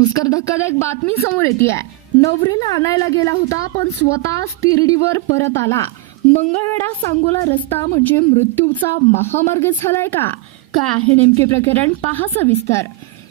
नमस्कार. धक्कादायक बातमी समोर येते. नवरीला आणायला गेला होता पण स्वतः तिरडीवर परत आला. मंगळवेढा सांगोला रस्ता म्हणजे मृत्यूचा महामार्ग झालाय का? काय आहे नेमके प्रकरण, पहा सविस्तर.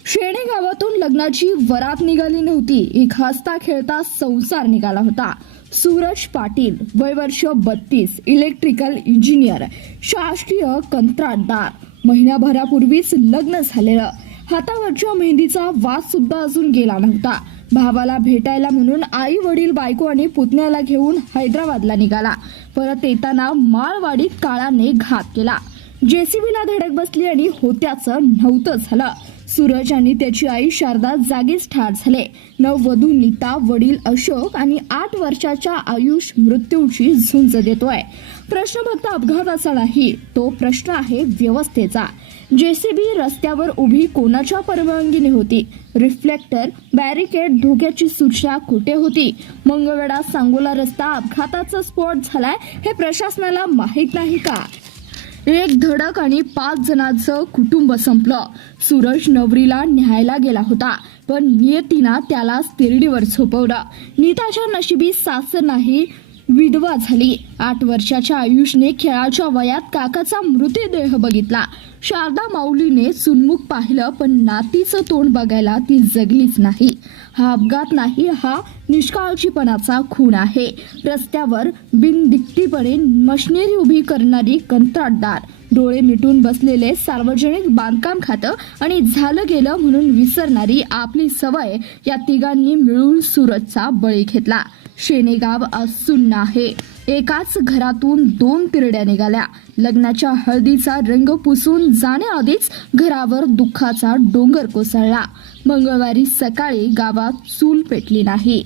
शेणे गावातून लग्नाची वरात निघाली नव्हती, एक हसता खेळता संसार निघाला होता. सूरज पाटील, वय वर्ष 32, इलेक्ट्रिकल इंजिनियर, शासकीय कंत्राटदार. महिन्याभरापूर्वीच लग्न झालेलं. हातावरच्या मेहंदीचा वास सुद्धा अजून गेला नव्हता. भावाला भेटायला म्हणून आई वडील बायको आणि पुतण्याला घेऊन हैदराबादला निघाला. परत येताना माळवाडीत काळाने घात केला. जेसीबीला धडक बसली आणि होत्याचं नव्हतं झालं. सूरज आणि त्याची आई शारदा जागीच ठार झाले. नववधू नीता, वडील अशोक आणि 8 वर्षाच्या आयुष मृत्यूची झुंज देतोय. प्रश्न फक्त अपघाताचा नाही, तो प्रश्न आहे व्यवस्थेचा. जेसीबी रस्त्यावर उभी कोणाच्या परवानगीने होती? रिफ्लेक्टर, बॅरिकेड, धोक्याची सूचना कुठे होती? मंगळवेढा सांगोला रस्ता अपघाताचा स्पॉट झालाय हे प्रशासनाला माहित नाही का? एक धडक आणि 5 जणांचं कुटुंब संपलं. सूरज नवरीला न्यायला गेला होता पण नियतीनं त्याला तिरडीवर झोपवलं. नीताच्या नशिबी सासर नाही, विधवा झाली. 8 वर्षाच्या आयुषने खेळाच्या वयात काकाचा मृतदेह बघितला. शारदा माऊलीने सुनमुख पाहिलं पण नातीचं तोंड बघायला ती जगलीच नाही. हा अपघात नाही, हा निष्काळजीपणाचा खून आहे. रस्त्यावर बिनदिक्तीपणे मशिनरी उभी करणारी कंत्राटदार, डोळे मिटून बसलेले सार्वजनिक बांधकाम खातं आणि झालं गेलं म्हणून विसरणारी आपली सवय, या तिघांनी मिळून सूरजचा बळी घेतला. शेनेगाव आज सुन्न आहे. एकाच घरातून 2 तिरड्या निघाल्या. लग्नाच्या हळदीचा रंग पुसून जाण्याआधीच घरावर दुःखाचा डोंगर कोसळला. मंगळवारी सकाळी गावात चूल पेटली नाही.